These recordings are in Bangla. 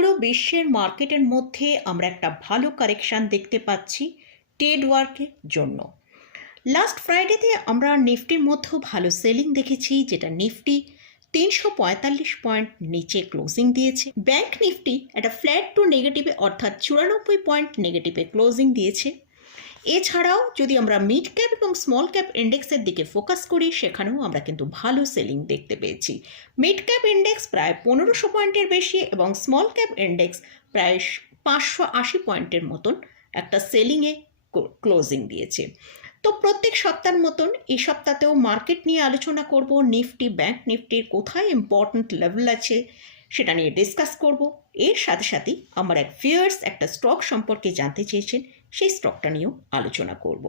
পুরো বিশ্বের মার্কেটের মধ্যে আমরা একটা ভালো কারেকশান দেখতে পাচ্ছি ট্রেড ওয়ার্কের জন্য। লাস্ট ফ্রাইডেতে আমরা নিফটির মধ্যেও ভালো সেলিং দেখেছি, যেটা নিফটি তিনশো পঁয়তাল্লিশ পয়েন্ট নিচে ক্লোজিং দিয়েছে। ব্যাংক নিফটি একটা ফ্ল্যাট টু নেগেটিভে, অর্থাৎ চুরানব্বই পয়েন্ট নেগেটিভে ক্লোজিং দিয়েছে। এছাড়াও যদি আমরা মিড ক্যাপ এবং স্মল ক্যাপ ইন্ডেক্সের দিকে ফোকাস করি, সেখানেও আমরা কিন্তু ভালো সেলিং দেখতে পেয়েছি। মিড ক্যাপ ইন্ডেক্স প্রায় পনেরোশো পয়েন্টের বেশি এবং স্মল ক্যাপ ইন্ডেক্স প্রায় পাঁচশো আশি পয়েন্টের মতন একটা সেলিংয়ে ক্লোজিং দিয়েছে। তো প্রত্যেক সপ্তাহের মতন এই সপ্তাহতেও মার্কেট নিয়ে আলোচনা করব নিফটি ব্যাংক নিফটির কোথায় ইম্পর্ট্যান্ট লেভেল আছে সেটা নিয়ে ডিসকাস করব। এর সাথে সাথেই আমার এক ফিয়ার্স একটা স্টক সম্পর্কে জানতে চেয়েছেন সেই স্টকটা নিয়েও আলোচনা করব।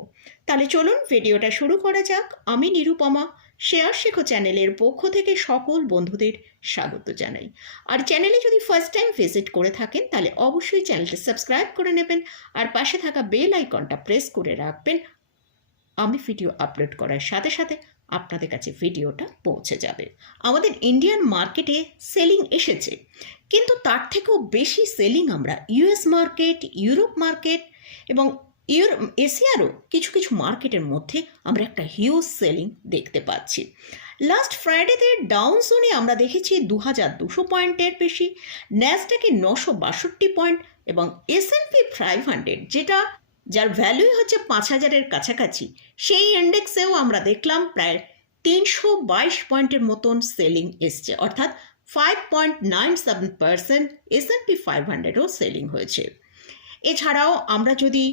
তাহলে চলুন ভিডিওটা শুরু করা যাক। আমি নিরুপমা, শেয়ার শেখো চ্যানেলের পক্ষ থেকে সকল বন্ধুদের স্বাগত জানাই। আর চ্যানেলে যদি ফার্স্ট টাইম ভিজিট করে থাকেন, তাহলে অবশ্যই চ্যানেলটা সাবস্ক্রাইব করে নেবেন আর পাশে থাকা বেল আইকনটা প্রেস করে রাখবেন। আমি ভিডিও আপলোড করার সাথে সাথে আপনাদের কাছে ভিডিওটা পৌঁছে যাবে। আমাদের ইন্ডিয়ান মার্কেটে সেলিং এসেছে। কিন্তু তার থেকেও বেশি সেলিং আমরা ইউএস মার্কেট ইউরোপ মার্কেট এবং ইউরো এশিয়ারও কিছু কিছু মার্কেটের মধ্যে আমরা একটা হিউজ সেলিং দেখতে পাচ্ছি। লাস্ট ফ্রাইডেতে ডাউন জোনে আমরা দেখেছি দু হাজার দুশো পয়েন্টের বেশি ন্যাসডাকে নশো বাষট্টি পয়েন্ট এবং এস পি ফাইভ হান্ড্রেড যেটা যার ভ্যালুই হচ্ছে পাঁচ হাজারের কাছাকাছি, সেই ইন্ডেক্সেও আমরা দেখলাম প্রায় তিনশো বাইশ পয়েন্টের মতন সেলিং এসছে, অর্থাৎ five point nine seven percent S P five হান্ড্রেডও selling হয়েছে। এছাড়াও আমরা যদি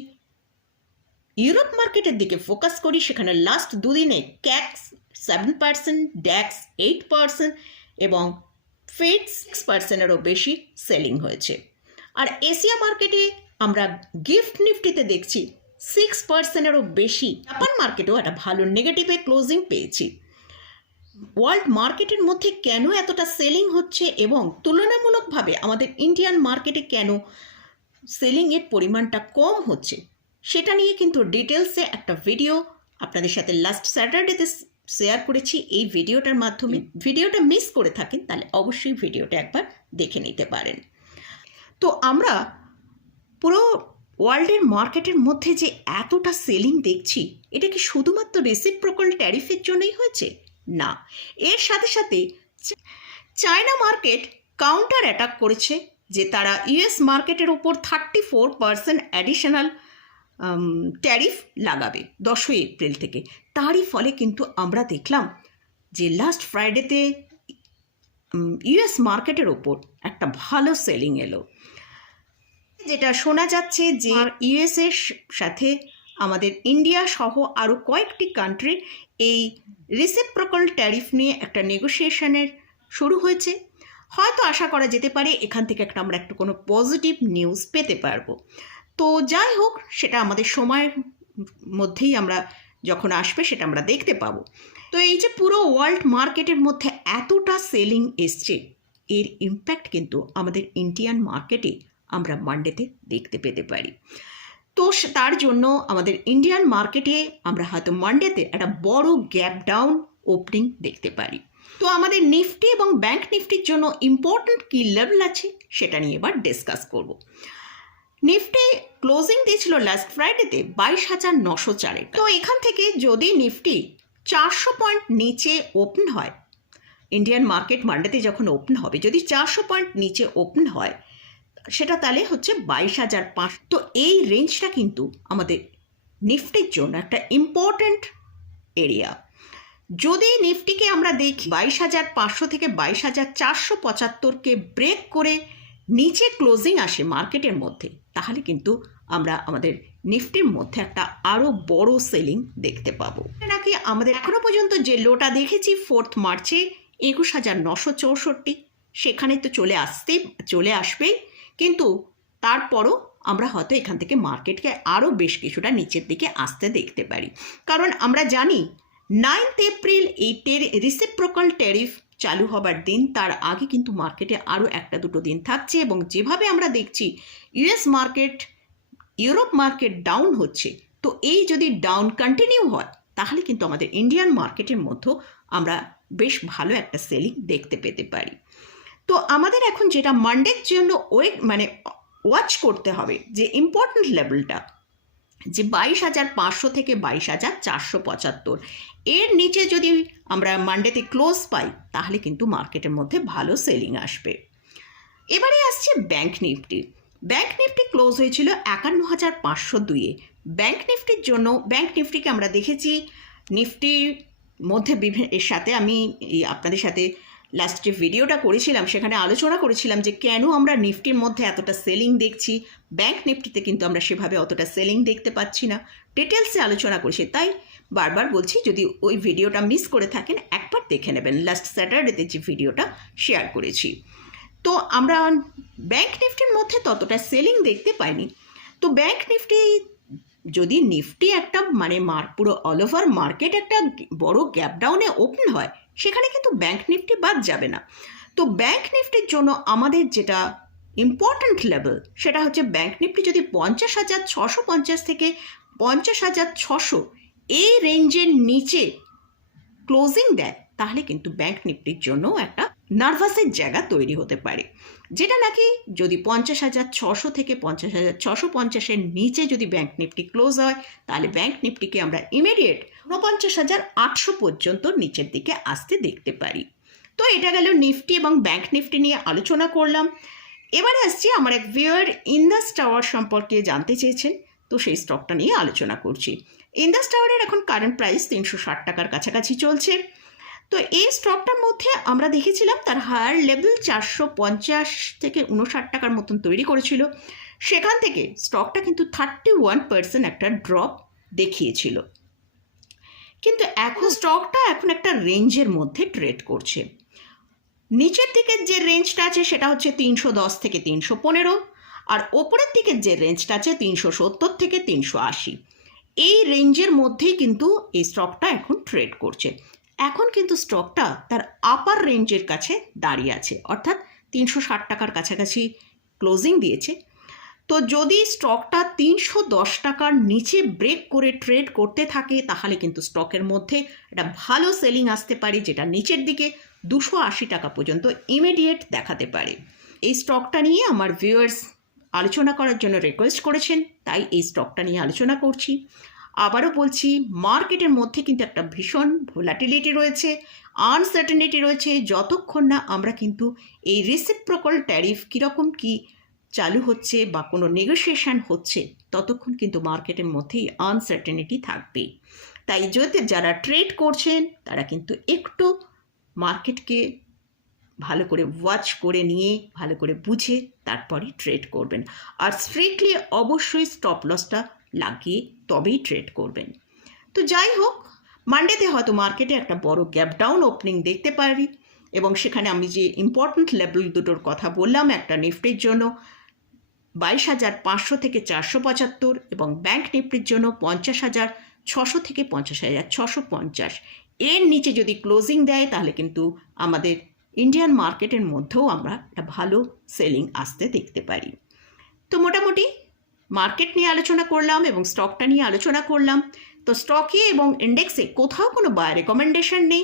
ইউরোপ মার্কেটের দিকে ফোকাস করি, সেখানে লাস্ট দুদিনে CAC seven percent DAX eight percent এবং ফেড সিক্স পার্সেন্টেরও বেশি সেলিং হয়েছে। আর এশিয়া মার্কেটে আমরা গিফট নিফটিতে দেখছি সিক্স পার্সেন্টেরও বেশি। জাপান মার্কেটেও একটা ভালো নেগেটিভে ক্লোজিং পেয়েছি। ওয়ার্ল্ড মার্কেটের মধ্যে কেন এতটা সেলিং হচ্ছে এবং তুলনামূলকভাবে আমাদের ইন্ডিয়ান মার্কেটে কেন সেলিংয়ের পরিমাণটা কম হচ্ছে সেটা নিয়ে কিন্তু ডিটেলসে একটা ভিডিও আপনাদের সাথে লাস্ট স্যাটারডেতে শেয়ার করেছি। এই ভিডিওটার মাধ্যমে ভিডিওটা মিস করে থাকেন তাহলে অবশ্যই ভিডিওটা একবার দেখে নিতে পারেন। তো আমরা পুরো ওয়ার্ল্ডের মার্কেটের মধ্যে যে এতটা সেলিং দেখছি এটা কি শুধুমাত্র রেসিপ্রোকাল ট্যারিফের জন্যই হয়েছে? না এর সাথে সাথে চায়না মার্কেট কাউন্টার অ্যাটাক করেছে। যে তারা ইউএস মার্কেটের উপর thirty four percent additional tariff লাগাবে দশই এপ্রিল থেকে। তারই ফলে কিন্তু আমরা দেখলাম যে লাস্ট ফ্রাইডেতে ইউএস মার্কেটের ওপর একটা ভালো সেলিং এলো। যেটা শোনা যাচ্ছে যে ইউএসএর সাথে আমাদের ইন্ডিয়া সহ আরও কয়েকটি কান্ট্রি এই রিসেপ্রোকাল ট্যারিফ নিয়ে একটা নেগোসিয়েশনের শুরু হয়েছে। হয়তো আশা করা যেতে পারে এখান থেকে একটা আমরা একটু কোনো পজিটিভ নিউজ পেতে পারব। তো যাই হোক, সেটা আমাদের সময়ের মধ্যেই আমরা যখন আসবে সেটা আমরা দেখতে পাবো। তো এই যে পুরো ওয়ার্ল্ড মার্কেটের মধ্যে এতটা সেলিং এসছে, এর ইম্প্যাক্ট কিন্তু আমাদের ইন্ডিয়ান মার্কেটে আমরা মান্ডেতে দেখতে পেতে পারি। তো তার জন্য আমাদের ইন্ডিয়ান মার্কেটে আমরা হয়তো মান্ডেতে একটা বড় গ্যাপ ডাউন ওপেনিং দেখতে পারি। তো আমাদের নিফটি এবং ব্যাংক নিফটির জন্য ইম্পর্ট্যান্ট কী লেভেল আছে সেটা নিয়ে এবার ডিসকাস করব। নিফটি ক্লোজিং দিয়েছিল লাস্ট ফ্রাইডেতে বাইশ হাজার নশো চারে তো এখান থেকে যদি নিফটি চারশো পয়েন্ট নিচে ওপেন হয় ইন্ডিয়ান মার্কেট মান্ডেতে যখন ওপেন হবে, যদি চারশো পয়েন্ট নিচে ওপেন হয়, সেটা তাহলে হচ্ছে বাইশ হাজার পাঁচ তো এই রেঞ্জটা কিন্তু আমাদের নিফটির জন্য একটা ইম্পর্ট্যান্ট এরিয়া যদি নিফটিকে আমরা দেখি বাইশ হাজার পাঁচশো থেকে বাইশ হাজার চারশো পঁচাত্তরকে ব্রেক করে নিচে ক্লোজিং আসে মার্কেটের মধ্যে, তাহলে কিন্তু আমরা আমাদের নিফটির মধ্যে একটা আরও বড় সেলিং দেখতে পাবো। নাকি আমাদের এখনও পর্যন্ত যে লোটা দেখেছি ফোর্থ মার্চে একুশ হাজার নশো চৌষট্টি, সেখানে তো চলে আসতে, চলে আসবেই, কিন্তু তারপরও আমরা হয়তো এখান থেকে মার্কেটকে আরও বেশ কিছুটা নিচের দিকে আসতে দেখতে পারি। কারণ আমরা জানি নাইনথ এপ্রিল এই টের রিসেপ্রোকাল ট্যারিফ চালু হবার দিন, তার আগে কিন্তু মার্কেটে আরও একটা দুটো দিন থাকছে এবং যেভাবে আমরা দেখছি US market Europe market down হচ্ছে। তো এই যদি ডাউন কন্টিনিউ হয়, তাহলে কিন্তু আমাদের ইন্ডিয়ান মার্কেটের মধ্যেও আমরা বেশ ভালো একটা সেলিং দেখতে পেতে পারি। তো আমাদের এখন যেটা মানডের জন্য ওয়েট মানে ওয়াচ করতে হবে যে ইম্পর্ট্যান্ট লেভেলটা যে বাইশ হাজার পাঁচশো থেকে বাইশ হাজার চারশো পঁচাত্তর। এর নিচে যদি আমরা মানডেতে ক্লোজ পাই, তাহলে কিন্তু মার্কেটের মধ্যে ভালো সেলিং আসবে। এবারে আসছে bank Nifty. Bank Nifty close হয়েছিল একান্ন হাজার পাঁচশো দুইয়ে ব্যাংক নিফটির জন্য, ব্যাংক নিফটিকে আমরা দেখেছি, নিফটির মধ্যে বিভিন্ন এর সাথে আমি আপনাদের সাথে লাস্ট যে ভিডিওটা করেছিলাম, সেখানে আলোচনা করেছিলাম যে কেন আমরা নিফটির মধ্যে এতটা সেলিং দেখছি। ব্যাংক নিফটিতে কিন্তু আমরা সেভাবে অতটা সেলিং দেখতে পাচ্ছি না। ডিটেলসে আলোচনা করেছি, তাই বারবার বলছি, যদি ওই ভিডিওটা মিস করে থাকেন, একবার দেখে নেবেন। লাস্ট স্যাটারডেতে যে ভিডিওটা শেয়ার করেছি। তো আমরা ব্যাংক নিফটির মধ্যে ততটা সেলিং দেখতে পাইনি। তো ব্যাংক নিফটি যদি নিফটি একটা মানে মার, পুরো অল ওভার মার্কেট একটা বড় গ্যাপ ডাউনে ওপেন হয় সেখানে কিন্তু ব্যাংক নিফটি বাদ যাবে না। তো ব্যাংক নিফটির জন্য আমাদের যেটা ইম্পর্ট্যান্ট লেভেল সেটা হচ্ছে ব্যাংক নিফটি যদি পঞ্চাশ হাজার ছশো পঞ্চাশ থেকে পঞ্চাশ হাজার ছশো এই রেঞ্জের নিচে ক্লোজিং দেয়, তাহলে কিন্তু ব্যাংক নিফটির জন্য একটা নার্ভাসের জায়গা তৈরি হতে পারে। যেটা নাকি যদি পঞ্চাশ হাজার ছশো থেকে পঞ্চাশ হাজার ছশো পঞ্চাশের নিচে যদি ব্যাংক নিফটি ক্লোজ হয়, তাহলে ব্যাংক নিফটিকে আমরা ইমিডিয়েট উনপঞ্চাশ হাজার আটশো পর্যন্ত নিচের দিকে আসতে দেখতে পারি। তো এটা গেল নিফটি এবং ব্যাংক নিফটি নিয়ে আলোচনা করলাম। এবারে আসছি আমার এক ভিওর ইন্দাস টাওয়ার সম্পর্কে জানতে চেয়েছেন। তো সেই স্টকটা নিয়ে আলোচনা করছি। ইন্দাস টাওয়ারের এখন কারেন্ট প্রাইস তিনশো ষাট টাকার কাছাকাছি চলছে। তো এই স্টকটার মধ্যে আমরা দেখেছিলাম তার হায়ার লেভেল চারশো পঞ্চাশ থেকে উনষাট টাকার মতন তৈরি করেছিল। সেখান থেকে স্টকটা কিন্তু থার্টি ওয়ান পার্সেন্ট একটা ড্রপ দেখিয়েছিল। কিন্তু এখন স্টকটা এখন একটা রেঞ্জের মধ্যে ট্রেড করছে। নিচের দিকের যে রেঞ্জটা আছে সেটা হচ্ছে তিনশো দশ থেকে তিনশো পনেরো, আর ওপরের দিকের যে রেঞ্জটা আছে তিনশো সত্তর থেকে তিনশো আশি। এই রেঞ্জের মধ্যেই কিন্তু এই স্টকটা এখন ট্রেড করছে। এখন কিন্তু স্টকটা তার আপার রেঞ্জের কাছে দাঁড়িয়ে আছে। অর্থাৎ তিনশো ষাট টাকার কাছাকাছি ক্লোজিং দিয়েছে। তো যদি স্টকটা তিনশো দশ টাকার নিচে ব্রেক করে ট্রেড করতে থাকে, তাহলে কিন্তু স্টকের মধ্যে একটা ভালো সেলিং আসতে পারে, যেটা নিচের দিকে দুশো আশি টাকা পর্যন্ত ইমিডিয়েট দেখাতে পারে। এই স্টকটা নিয়ে আমার ভিউয়ার্স আলোচনা করার জন্য রিকোয়েস্ট করেছেন, তাই এই স্টকটা নিয়ে আলোচনা করছি। আবারও বলছি, মার্কেটের মধ্যে কিন্তু একটা ভীষণ ভোলাটিলিটি রয়েছে আনসার্টেনিটি রয়েছে, যতক্ষণ না আমরা কিন্তু এই রিসিপ্রোকাল ট্যারিফ কীরকম কী চালু হচ্ছে বা কোনো নেগোসিয়েশন হচ্ছে, ততক্ষণ কিন্তু মার্কেটের মধ্যেই আনসার্টেনিটি থাকবে। তাই যদি যারা ট্রেড করছেন, তারা কিন্তু একটু মার্কেটকে ভালো করে ওয়াচ করে নিয়ে, ভালো করে বুঝে তারপরে ট্রেড করবেন। আর স্ট্রিক্টলি অবশ্যই স্টপ লসটা লাগিয়ে তবেই ট্রেড করবেন। তো যাই হোক মানডেতে হয়তো মার্কেটে একটা বড় গ্যাপ ডাউন ওপেনিং দেখতে পারি। এবং সেখানে আমি যে ইম্পর্ট্যান্ট লেভেল দুটোর কথা বললাম, একটা নিফটির জন্য বাইশ হাজার পাঁচশো থেকে চারশো পঁচাত্তর এবং ব্যাংক নিফটির জন্য পঞ্চাশ হাজার ছশো থেকে পঞ্চাশ হাজার ছশো পঞ্চাশ। এর নিচে যদি ক্লোজিং দেয়, তাহলে কিন্তু আমাদের ইন্ডিয়ান মার্কেটের মধ্যেও আমরা একটা ভালো সেলিং আসতে দেখতে পারি। তো মোটামুটি মার্কেট নিয়ে আলোচনা করলাম এবং স্টকটা নিয়ে আলোচনা করলাম। তো স্টকে এবং ইন্ডেক্সে কোথাও কোনো বায় রেকমেন্ডেশন নেই।